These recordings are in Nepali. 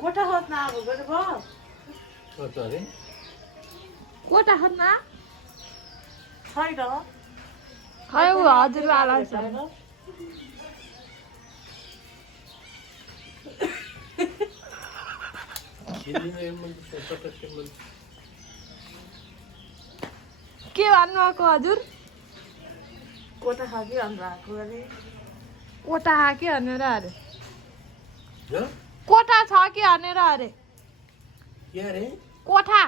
कोठा खोज्न आएको गरे भयो कोठा खोज्न छैन खै ऊ हजुरबालाई छैन के भन्नुभएको हजुर कोठा खा कि भनेर आएको अरे कोठा खा कि भनेर अरे कोठा छ कि भनेर अरे कोठा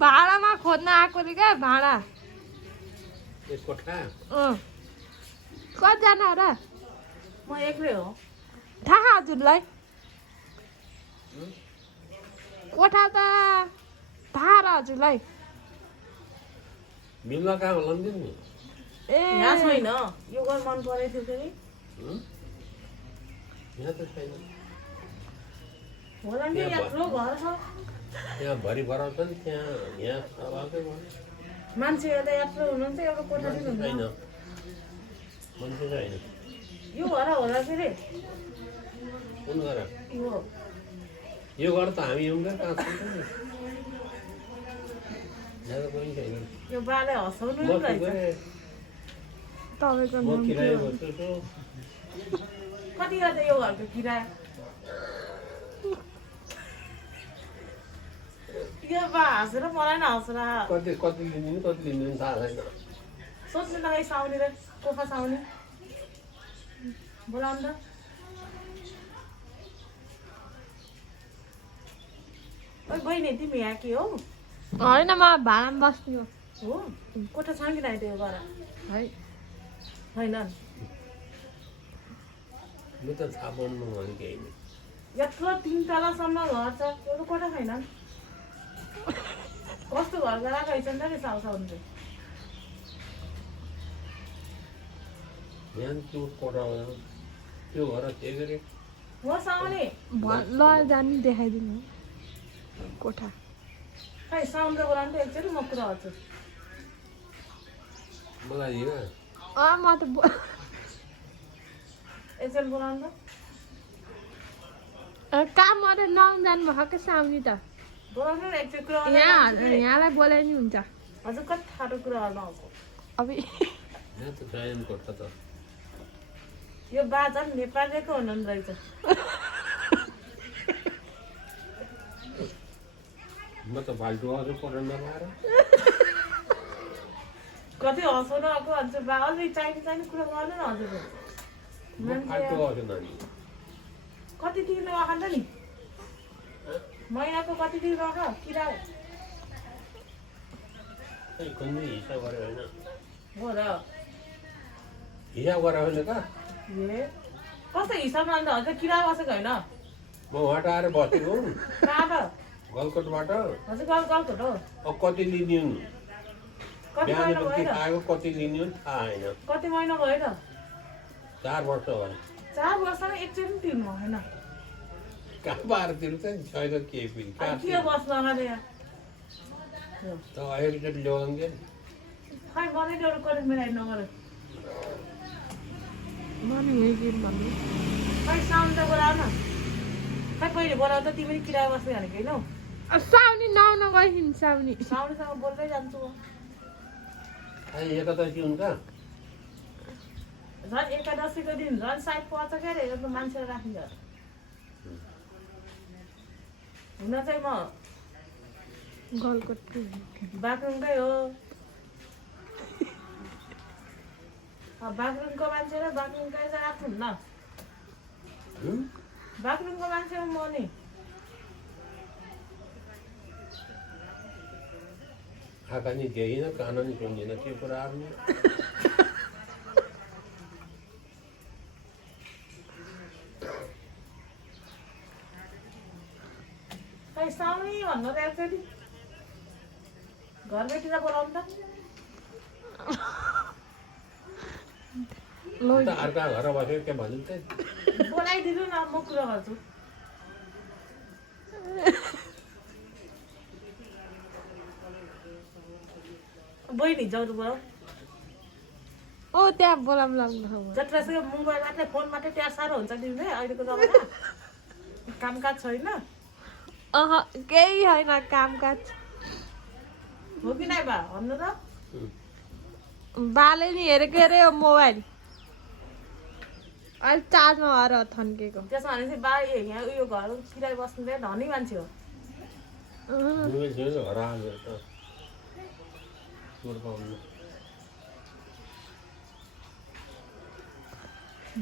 भाडामा खोज्न आएको रे क्या भाडा कतिजना र म एक्लै हो थाहा हजुरलाई कोठा त थाहा र हजुरलाई मिलमा कहाँ होला नि ए यहाँ छैन यो घर मन परेको थियो फेरि यहाँ त छैन होला नि यत्रो घर छ यहाँ भरि बराउँछ नि त्यहाँ यहाँ आवाजै भयो मान्छे यता यत्रो हुनुहुन्छ एउटा कोठा छैन मान्छे छैन यो घर होला फेरि कुन घर यो यो घर त हामी हुँदा कहाँ छ नि यहाँ त कोही छैन यो बाले हँसाउनु म किराया बस्छु कति गर्छ यो घरको किराया यो बा हाँसेर मलाई न हाँसेर कति लिनु कति लिनु थाहा छैन सोच्नु त खै साउने र कोखा साउने बोलाउनु त ओइ बहिनी तिमी यहाँ के हो होइन म भाडामा बस्ने हो कोठा छ कि नाइ त्यो घर है होइन म त थाहा पाउनु भने केही नै यत्रो 3 तलासम्म घर छ एउटा कोठा छैन कस्तो घर गराएको हैछन् त नि साउसाउनु चाहिँ यहाँ त्यो कोठा त्यो घर के गरे हो साउने ल जानी देखाइदिनु कोठा खै साउन्ड बोलाउनु त एकचोटि म कुरा गर्छु मलाई दिएर म त एकचोटि बोलाउनु त काम गरेर नआउनु जानुभएको के साउनी त बोलाउनु न एकचोटि कुरा यहाँलाई बोलाइ नि हुन्छ हजुर कति ठाडो कुरा गर्न आउँछ अब यहाँ त गायन कोठा त यो बाजा नेपालीको हुनुहुँदो रहेछ म त फाल्टु अझै कोठा नपाएर कति हँसाउनु आएको हजुर बा अझै चाहिने कुरा गर्नु न हजुर फाल्टु आउँछ नानी कति तिर्नु आएको नि महिनाको कति तिर्नु आएको किरा कुनै हिसाब गरे होइन हो र हिसाब गरे होइन त ए कस्तो हिसाबमा अन्त हजुर किरा बसेको होइन म उहाँबाट आएर बसेको कहाँबाट गलकोटबाट हजुर गलकोट हो अब कति लिने कति महिना भयो र आएको कति लिने थाहा होइन कति महिना भयो र 4 वर्ष भयो 4 वर्षमा एकचोटि पनि तिर्नु होइन कहाँ पाएर तिर्छ नि छैन केही पनि कहाँ के बस्नु अगाडि यहाँ त एकचोटि ल्याउनु के खै मलाई एउटा कलेज मिलाइ नगरे खै साउन्ड त बोलाउ न खै पहिले बोलाउ त तिमी किराया बस्ने भनेको होइन हौ साउनी नआउन गइन् साउनी साउनीसँग बोल्दै जान्छु एकादशी हुन्छ झन् एकादशीको दिन झन् साइड पर्छ क्या अरे एकदम मान्छेलाई राखिन्छ हुन चाहिँ म गलकोटको बाग्लुङकै हो बाग्लुङको मान्छे र बाग्लुङकै चाहिँ राख्नुहुन्न बाग्लुङको मान्छे हो म नि आँखा नि देखिन कान नि सुन्दिन के कुराहरू खै साउनी भन्नु त एकचोटि घरबेटीलाई बोलाउनु त त अर्का घर बसेर के भनिन्छ बोलाइदिनु न म कुरा गर्छु बहिनी जाउँ भयो ओ त्यहाँ बोलाम लाग्नु जत्रासुकै मोबाइल मात्रै फोन मात्रै त्यहाँ साह्रो हुन्छ तिमीले अहिलेको जमाना कामकाज छैन अह केही होइन कामकाज हो कि नै बा भन्नु त बाले नि हेरेको अरे यो मोबाइल अहिले चार्जमा भएर थन्केको त्यसमा भनेपछि बा यहाँ उयो घर किराय बस्नु चाहिँ धनी मान्छे हो घर आयो त चोर पाउनु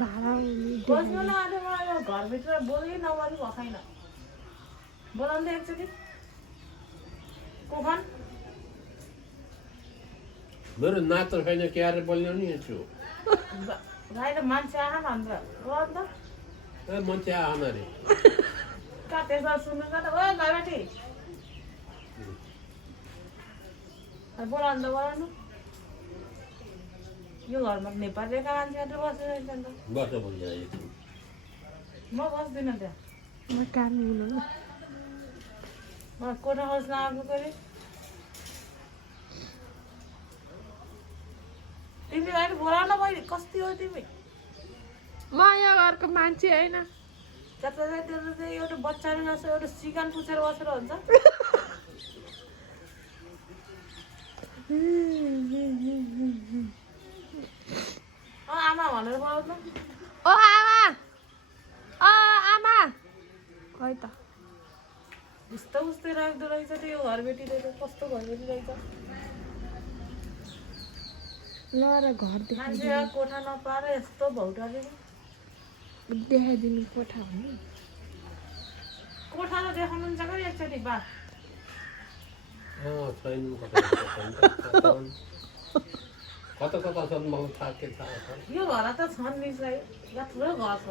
भाडा बस्नु न अहिले मलाई यो घरभित्र बोलै नगरी भएन बोलाउँदै एकचोटि कोखन मेरो नातो छैन क्यारे बोल्नु नि छु भाइ त मान्छे आएन भन्छ हो अन्त ए मान्छे आएन रे का त्यसमा सुन्नु त ओ घरबाटी बोलाउनु त बोलाउनु यो घरमा नेपालीका मान्छेहरू बसिरहेछ नि त बस्छ भन्छ म बस्दिनँ त्यहाँ म काम हुनु मलाई कोठा बस्न आएको गरे तिमी अहिले बोलाउन बहिनी कस्तो हो तिमी म यहाँ घरको मान्छे होइन जता चाहिँ त्यो चाहिँ एउटा बच्चाहरू जस्तो एउटा सिकान पुछेर बसेर हुन्छ आमा भनेर बोलाउनु ओ आमा आमा खै त उस्तो उस्तै राख्दो रहेछ त्यो घरबेटीले त कस्तो घरबेटी रहेछ ल र घर मान्छे कोठा नपाएर यस्तो भौटाले देखाइदिनु कोठा हो नि कोठा त देखाउनुहुन्छ कि एकचोटि बा छैन कता कता छन् मलाई थाहा के थाहा छ यो घर त छन् नि चाहिँ यहाँ ठुलो घर छ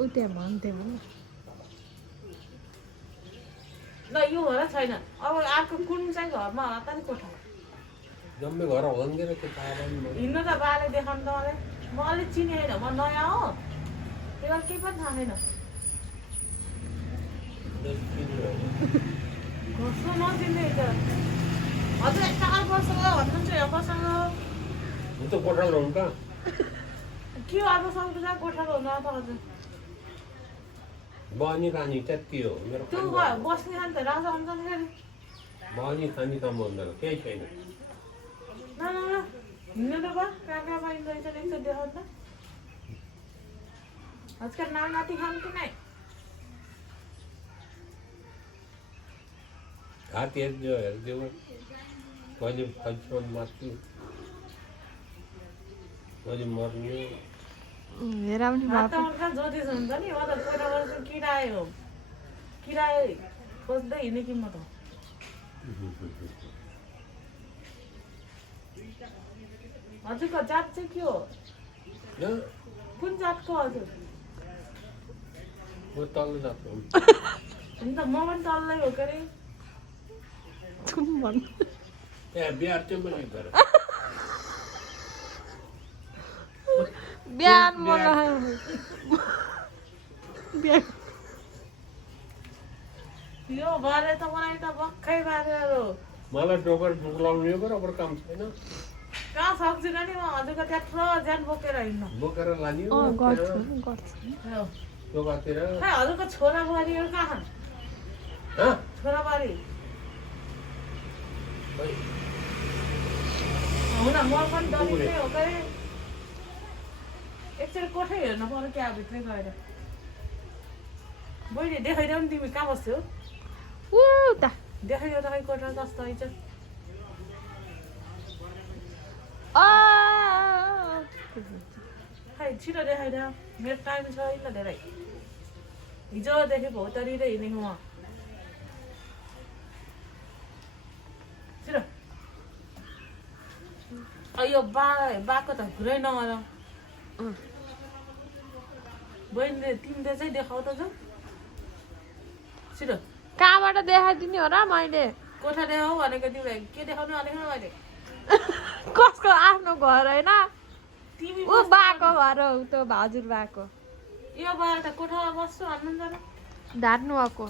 ऊ त्यहाँ भन्थ्यो भने ल यो घर छैन अब अर्को कुन चाहिँ घरमा होला त नि कोठा जम्मै घर होलान् के त्यो थाहा भएन हिँड्नु त बाले देखाउनु त मलाई म अलिक चिने होइन म नयाँ हो त्यो केही पनि थाहा छैन घोस्रो नचिन्ने त हजुर यता अर्कोसँग भन्नुहुन्छ अर्कोसँग म त कोठामा रहौँ कहाँ के हो अर्कोसँग त जहाँ कोठाको हुनु त हजुर बहनी खानी त्यति हो मेरो त्यो बस्ने खाने त राजा हुन्छ नि फेरि बहनी खानी काम हुँदैन केही छैन न न न हिँड्नु त बा कहाँ कहाँ पाइँदो रहेछ एकचोटि देखाउनु त आजकल नाम नाति खानु कि नै हात हेरिदियो हेरिदियो कहिले फल्छन् माथि कहिले मर्ने हेर पनि हातमा ज्योतिष हुन्छ नि म त कोठा बस्छु किराए हो किराए खोज्दै हिँडेँ कि म त हजुरको जात चाहिँ के हो कुन जातको हजुर म तल्लो जातको हुन्छ म पनि तल्लै हो के अरे ए बिहार चाहिँ पनि गर बिहान मलाई यो बारे त मलाई त भक्कै बारेर मलाई डोबर लाउनु बराबर काम छैन कहाँ सक्दिनँ नि म हजुरको त्यत्रो ज्यान बोकेर हिँड्नु बोकेर लाने हो दोकानतिर खै हजुरको छोरा बुहारीहरू कहाँ छोरा बुहारी हुन म पनि डरिँदै हो के एकचोटि कोठै हेर्नु पर्यो क्या भित्रै गएर बहिनी देखाइदेऊ नि तिमी कहाँ बस्छौ देखाइदेऊ त खै कोठा कस्तो रहेछ खै छिटो देखाइदेऊ मेरो टाइम छैन धेरै हिजोदेखि भौतरीले हिँडेको म छिटो यो बाको त घुरै नगर बहिनीले तिमीले चाहिँ देखाउ त जाऊ छिटो कहाँबाट देखाइदिने हो र मैले कोठा देखाऊ भनेको तिमीलाई के देखाउनु भनेको मैले कसको आफ्नो घर होइन तिमी ऊ बाको घर हो त्यो हजुर बाको यो बार त कोठामा बस्छु भन्नु जानु ढाट्नु भएको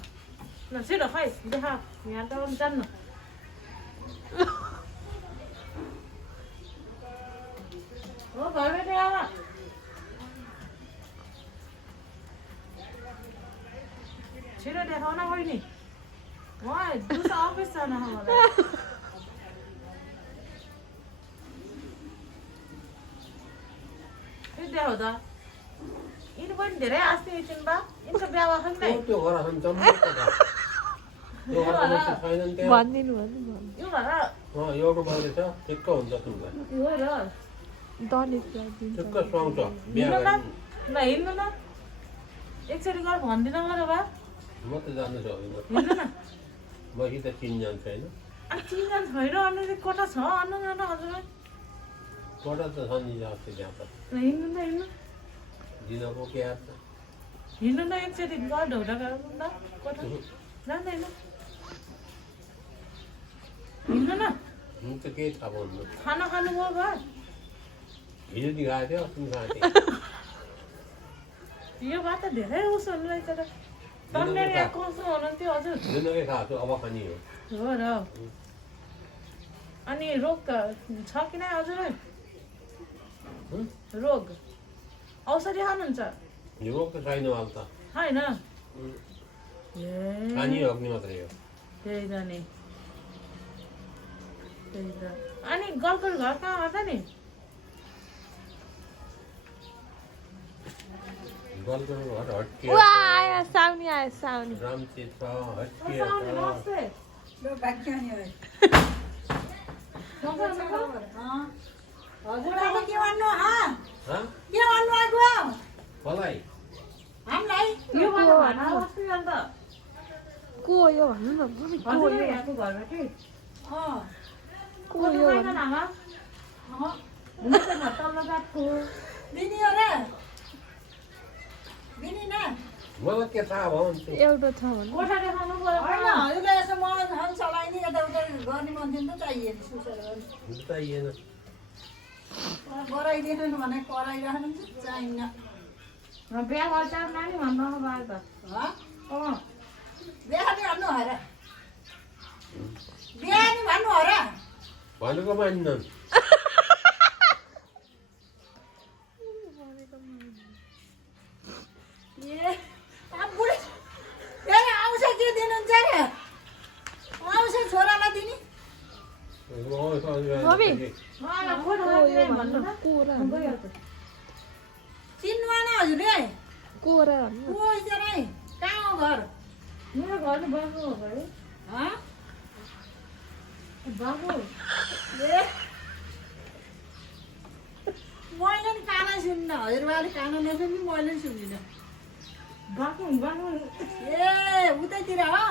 ल छिटो खै देखा यहाँ त जान्नु हो घरबेटी आमा छिटो देखाउ न बहिनी दुसो अफिस छ न मलाई देखाउ त यिनी पनि धेरै आस्ति एकछिन बा यिनको बिहा भएको छैन त्यो घर त्यो घर छैनन् त्यहाँ भनिदिनु यो घर एउटा बाहिर छ ठिक्क हुन्छ तिमीलाई हो र दलित ठिक्क सुहाउँछ बिहा हिँड्नु न गर्नु ल हिँड्नु न एकचोटि गएर भन्दिनँ म र बा म त जान्नु सक्दिनँ हिँड्नु न मसित चिनजान छैन अनि चिनजान छैन अनि कोठा छ अन्नु न हजुर कोटा त छ नि जस्तै त्यहाँ त हिँड्नु न हिँड्नु दिनको के आएको छ हिँड्नु न एकचोटि गएर ढौटा गरौँ न कोठा जान्दैन हिँड्नु न हुन त केही थाहा पाउनु खाना खानुभयो बा हिजो दिखाएको थियो अस्ति खाएको यो बा त धेरै उसो हुनुलाई तर तन्ने यहाँ कसो हुनुहुन्थ्यो हजुर दिनकै खाएको छु अब खाने हो हो र अनि रोग छ कि नै हजुर रोग औषधि खानुहुन्छ रोग त छैन अब त होइन खानी अग्नि मात्रै हो त्यही त नि त्यही त अनि गलपुर घर कहाँ हो त नि गलको घर हट्के ऊ आयो साउनी रामचे छ हट्के साउनी छ नमस्ते हजुर के भन्नु हाँ? के भन्नु आएको मलाई हामीलाई यो वाला भन अस्ति अन्त को यो भन्नु न मम्मी को हजुर यो यहाँको घरमा कि को यो भन्नु आमा हुन्छ न तल्लो जातको दिनी हो र दिनी न मलाई के थाहा भयो नि एउटा छ भन्नु कोठा देखाउनु पर्यो होइन हजुरले यसो म झन् चलाइने यताउता गर्ने मान्छे त चाहिएन सुसेर गर्ने चाहिएन गराइदिएन भने कराइराख्नु चाहिन्न बिहा गर्छ नानी भन्नु भयो त बिहा नि भन्नु हो र बिहा नि भन्नु हो र भनेको मान्दैनन् बुढी आउँछ के दिनुहुन्छ अरे आउँछ छोरालाई दिने मम्मी मलाई कोठा भन्नु त को र चिन्नु न हजुरले को र भन्नु को चाहिँ कहाँ हो घर मेरो घर त बाबु हो है बाबु ए मैले नि काना सुन्न हजुरबाले काना नसुन्नु मैले नि सुन्दिनँ बाबु बाबु ए उतैतिर हौ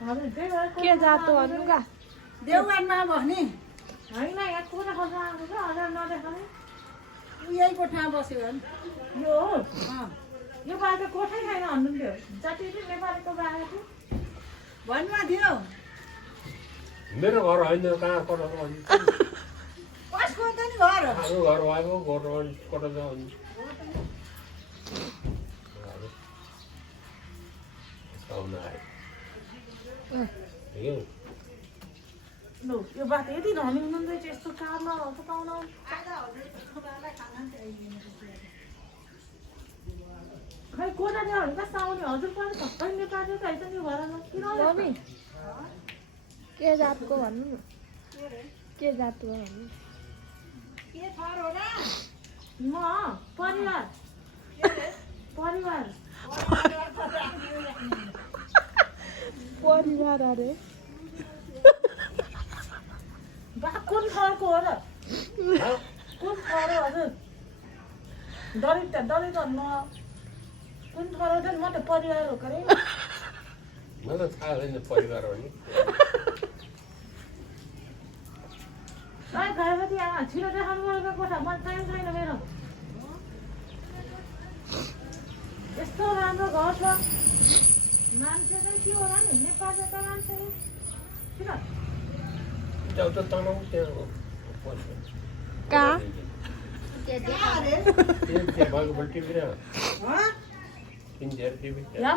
हजुर त्यही भएर के जातो भन्नु का देउगानमा बस्ने होइन यहाँ कोठा खोज्न आएको छ हजुर नदेखाउने यही कोठामा बस्यो भने यो हो यो पालि त कोठै छैन भन्नुहुन्थ्यो जति चाहिँ नेपालीको बाहेक थियो भन्नुमा थियो मेरो घर होइन कहाँ कोटा छ भने कसको त नि घर हाम्रो घर भएको घर कोटा छ भने आउन आयो ठिकै हो लु यो बात यति धनी हुनुहुन्छ यस्तो काममा पाउन खै कोठा ल्यायो भने कस्तो आउने हजुर पनि सबै नेपाली त नि घरमा किन मम्मी के जातको भन्नु न के जातको भन्नु के थर हो र म परिवार परिवार परिवार अरे बा कुन थरको हो र कुन थर हो हजुर दलित म कुन थर हो म त परिवार हो करे मलाई थाहा छैन परिवार हो नि घरबेटी आमा छिटो देखाउनु पर्यो कोठा म टाइम छैन मेरो यस्तो राम्रो घर छ मान्छे चाहिँ के होला नि नेपालको त मान्छे छिटो जाउ त तनाउ त्यहाँ हो कहाँ यहाँ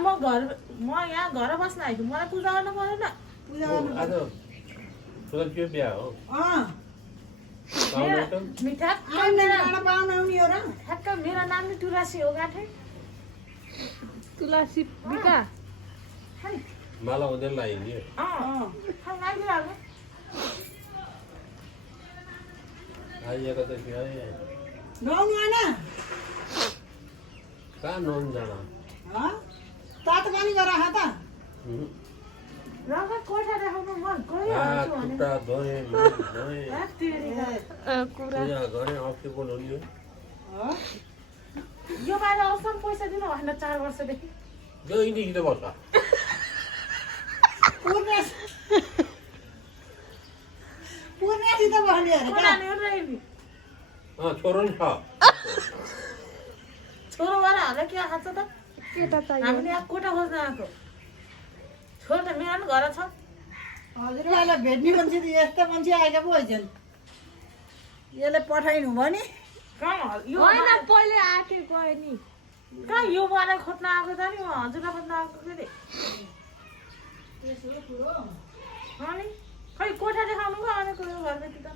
म यहाँ घर बस्न आएको मलाई पूजा गर्नु परेन मिठा ठ्याक्क मेरो नाम नि तुलसी हो गाठे तुलसी बिका माला हुँदै लगाइदियो लागिहाल्नु आइएको त थियो गाउनु आएन कहाँ नुहाउनु जाँदा तातो पानी गर त रगत कोठा देखाउनु मन गइहाल्छु भने खुट्टा धोएँ कुरा पूजा गरेँ अस्ति बोलाउनु यो पालि औसम पैसा दिनु भएन 4 वर्षदेखि जहिलेदेखि त बस्छ पूर्णेसी त भन्यो अरे कोठा नि एउटा नि छोरो नि छ छोरो वाला हाल्दा के खान्छ त केटा चाहियो हामीले यहाँ कोठा खोज्न आएको छोरो त मेरो पनि घर छ हजुरबालाई भेट्ने मान्छे त यस्तो मान्छे आएका पो होइछन् यसले पठाइनु भयो नि कहाँ यो होइन पहिले आके गयो नि कहाँ यो वाला खोज्न आएको त नि हजुरलाई खोज्न आएको के अरे अनि खै कोठा देखाउनु पो आएको यो घरदेखि त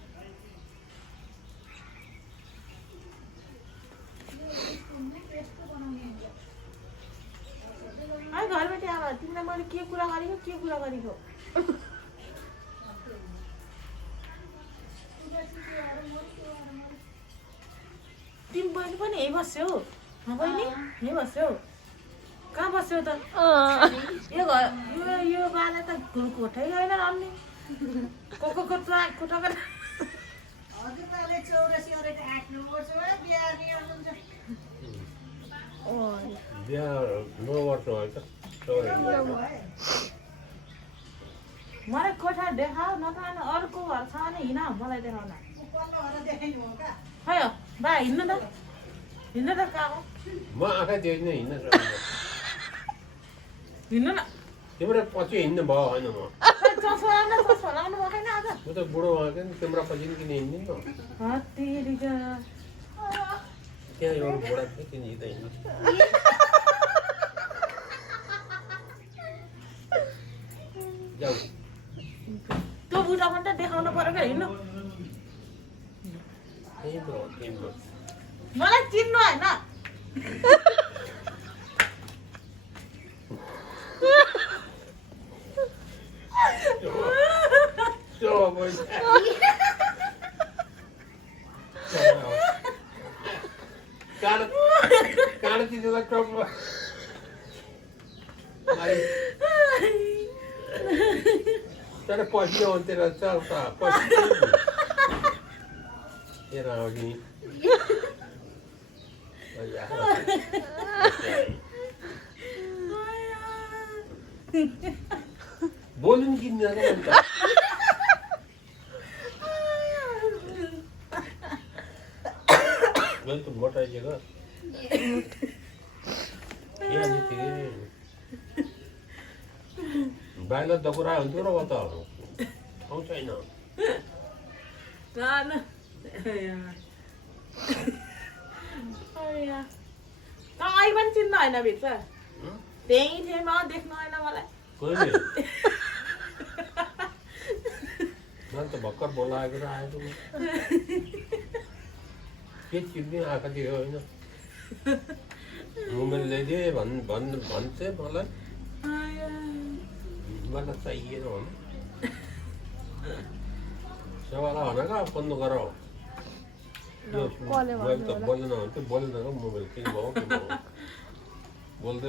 है घरबेटी आमा तिमीलाई मैले के कुरा गरेको तिमी बहिनी पनि यही बस्यौ बहिनी यही बस्यौ कहाँ बस्यौ त यो घर यो बाला त कोठै होइन अन्य कोठा हजुरबाले 84 अरे आँट्नुपर्छ बिहा नि आउनुहुन्छ बिहा 9 वर्ष भयो त मलाई कोठा देखाऊ नत्र अर्को घर छ भने हिँड मलाई देखाउन खै बा हिँड्नु त कहाँ हो म आँखा देख्ने हिँड्न हिँड्नु न तिम्रो पछि हिँड्नु भयो होइन म चस्मा लगाउनु भएन आज म त बुढो भएको नि तिम्रो पछि किन हिँड्ने न हत्तेरिका त्यहाँ एउटा बुढा थियो किन हिँड्दा हिँड्नु जाऊ त्यो बुढा पनि त देखाउनु पर्यो क्या हिँड्नु मलाई चिन्नु होइन तर पछि आउँथेर चल्छ पछि बोल्नु किन्न त मोटाइदिएको बाहिर दकुरा हुन्थ्यो र त ठाउँ छैन आई पनि चिन्नु होइन भित्र त्यही थिएँ म देख्नु होइन मलाई कहिले मैले त भर्खर बोलाएको र आएको के चिन्ने आँखा थियो होइन मोबाइल ल्याइदिए भन्थे मलाई चाहिएन भने सेवालाई भनेर फोन गर मोबाइल त बोल्दैन भन्थ्यो बोल्दैन मोबाइल के भयो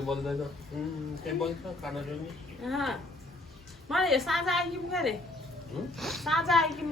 बोल्दैन के बोल्छ खाना सुन्ने मलाई साँझ आइकिम के अरे साँझ आइकिम